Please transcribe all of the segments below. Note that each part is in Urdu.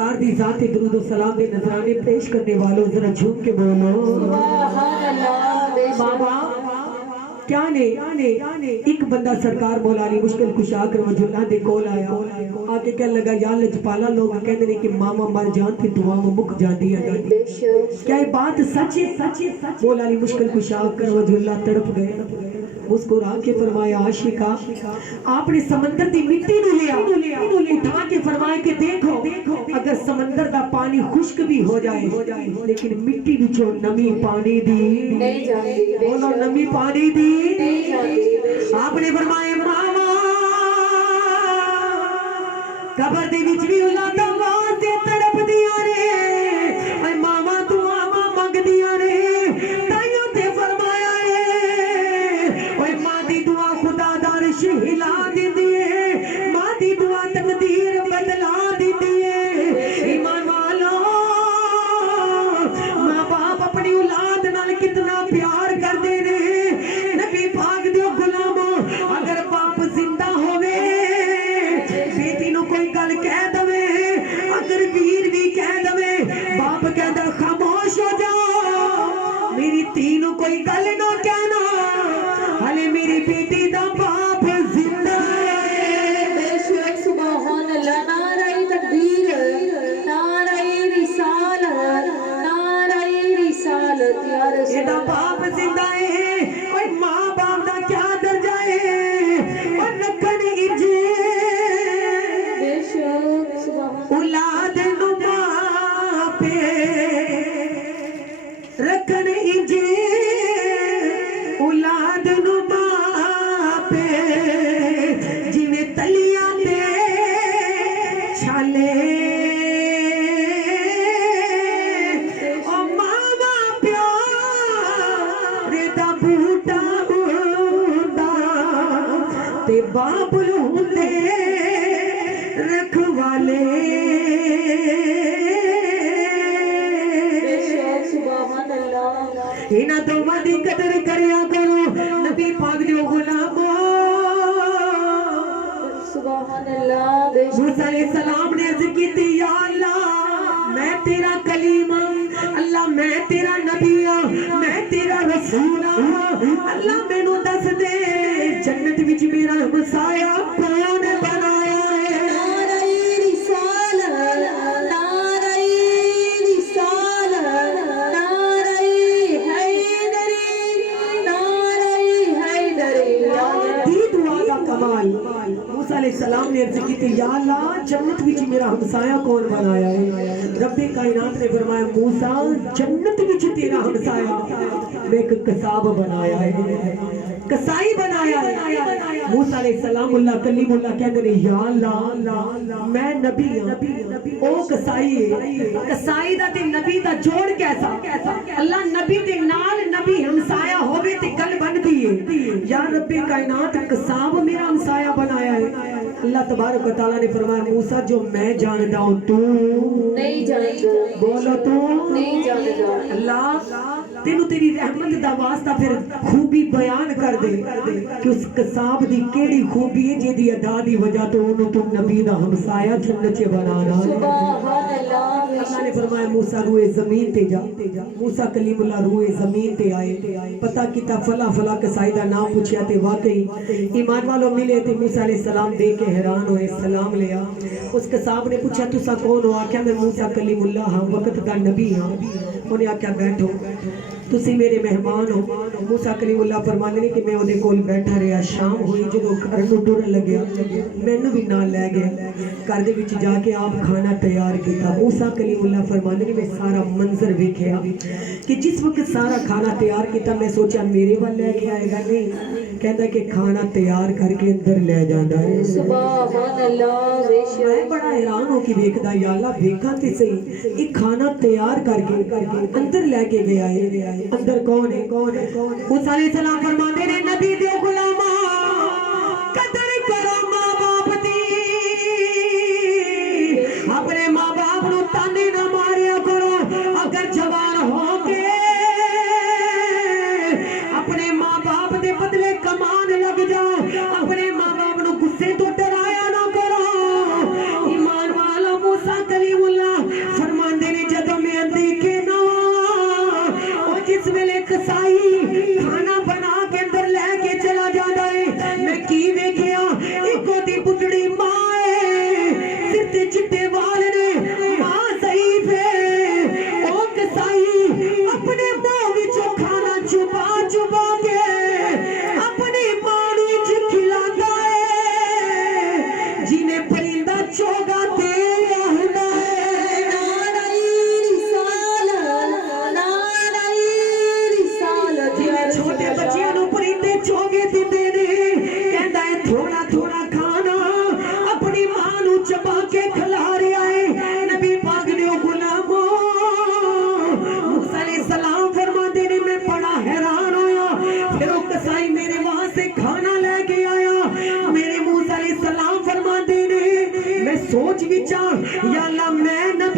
سرکار دی ذات درود و سلام دے نذرانے پیش کرنے والوں ذرا جھوم کے بولو سبحان اللہ۔ بابا کیا نے ایک بندہ سرکار مولا علی مشکل کشا کر وجہ دے کول آیا آکے کہنے لگا یا لجپالا لوگ کہنے نے کہ ماما مر جان تھی دعا میں مک جاندی ہے کیا یہ بات سچ ہے؟ مولا علی مشکل کشا کر وجہ اللہ تڑپ گئے مسکرا کے فرمایا عاشقہ آپ نے سمندر دی مٹی نو لیا اٹھا کے فرمایا کہ دیکھو اگر سمندر دا پانی خشک بھی ہو جائے لیکن مٹی بچو نمی پانی دی نہیں جاندی بولو نمی پانی دی آپ نے فرمایا ماما قبر دے وچ بھی اولاد واسطے تڑپ دیاں نے اے ماما دعاواں منگ دیاں نے تائیوں تے فرمایا اے اوے ماں دی دعا خدا دا عرش ہلا دیندی اے ماں دی دعا تقدیر بدلا دیندی اے ایمان والو ماں باپ اپنی اولاد نال کتنا پیار کردے نے نبی پاک دیو غلامو اگر باپ زندہ ہووے بیٹی نو کوئی گل کہہ دوے اگر ویر بھی کہہ دوے باپ کہدا خاموش ہو جاؤ میری تی نو کوئی گل نہ کہنا ہلے میری بیٹی دا باپ زندہ ہے بے شک سبحان اللہ۔ نعرہ تکبیر، نعرہ رسالت، نعرہ رسالت یا رسول ایڈا اللہ۔ باپ زندہ ہے اور ماں باپ دا کیا درجہ ہے اور رکھن اجے بے شک سبحان اولاد نو ماں پہ رکھن اجے اولاد نو ماں پہ جویں تلیاں تے چھالے او ماما پیار دا بوٹا ہوندا تے باپ ہوندے رکھوالے بے شک سبحان اللہ۔ اینا دوواں دی قدر کریا کرو نبی پاک دیو غلامو سبحان اللہ۔ بے شک موسیٰ علیہ السلام نے عرض کی تھی یا اللہ میں تیرا کلیم ہوں اللہ میں تیرا نبی ہوں میں تیرا رسول ہوں اللہ میں نو دس دے جنت وچ میرا ہمسایہ کون بنایا ہے نعرہ رسالت، نعرہ رسالت، نعرہ حیدری، نعرہ حیدری۔ دی دعا کا کمال موسیٰ علیہ السلام نے عرض کی تھی یا اللہ جنت وچ میرا ہمسایہ کون بنایا ہے رب کائنات نے فرمایا موسیٰ جنت وچ تیرا ہمسایہ میں ایک قصاب بنایا ہے قصائی بنایا ہے موسیٰ علیہ السلام اللہ کلیم اللہ کہتے ہیں یا اللہ میں نبی ہوں او قصائی ہے قصائی دا تے نبی دا جوڑ کیسا اللہ نبی دے نال نبی ہمسایہ ہوئے تے گل بن دیئے یا رب کائنات قصاب میرا ہمسایہ بنایا ہے اللہ تبارک و تعالیٰ نے فرمایا موسیٰ جو میں جانتا ہوں تو نہیں جانتا، بولو تو نہیں جانتا۔ اللہ تینو تیری رحمت دا واسطہ پھر خوبی بیان کر دے کہ اس قصاب دی کیڑی خوبی ہے جے دی ادا دی وجہ تو انہوں تو نبی دا ہمسایہ جنت بنانا سبحان اللہ۔ اللہ نے فرمایا موسیٰ روئے زمین تے جا موسیٰ کلیم اللہ روئے زمین تے آئے پتہ کیتا فلا فلا قصائی دا نام پوچھیا تے واقعی ایمان والوں ملے تے موسیٰ علیہ السلام دے کے حیران ہوئے سلام لیا اس قصاب نے پوچھا تُسا کون ہو آکھیا میں موسیٰ کلیم اللہ ہاں وقت دا نبی ہاں انہیں آکھیا بیٹھو تسی میرے مہمان ہو موسیٰ کلیم اللہ فرمانے کہ میں انہیں کول بیٹھا رہا شام ہوئی جدو گھر نو ٹرن لگیا میں نے بھی نہ لے گیا گھر دے وچ جا کے آپ کھانا تیار کیتا موسیٰ کلیم اللہ فرمانے کہ میں سارا منظر ویکھیا کہ جس وقت سارا کھانا تیار کیتا میں سوچا میرے وال لے کے آئے گا نہیں کہتا کہ کھانا تیار کر کے اندر لے جانا ہے سبحان اللہ۔ بے شک میں بڑا حیران ہو کے دیکھدا یا اللہ دیکھا تے صحیح ایک کھانا تیار کر کے اندر لے کے گیا ہے اندر کون ہے موسیٰ علیہ السلام فرماتے ہیں نبی دے غلاماں قدر کرو ماں باپ دی اپنے ماں باپ نو تانے نہ ماریا کرو اگر جوان ہو کے اپنے ماں باپ دے بدلے کمان لگ جاؤ اپنے ماں باپ نو غصے تو ڈرایا نہ کرو ایمان والا موسیٰ کلیم اللہ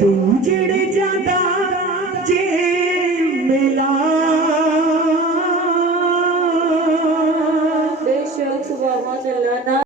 ਤੂੰ ਜਿਹੜੇ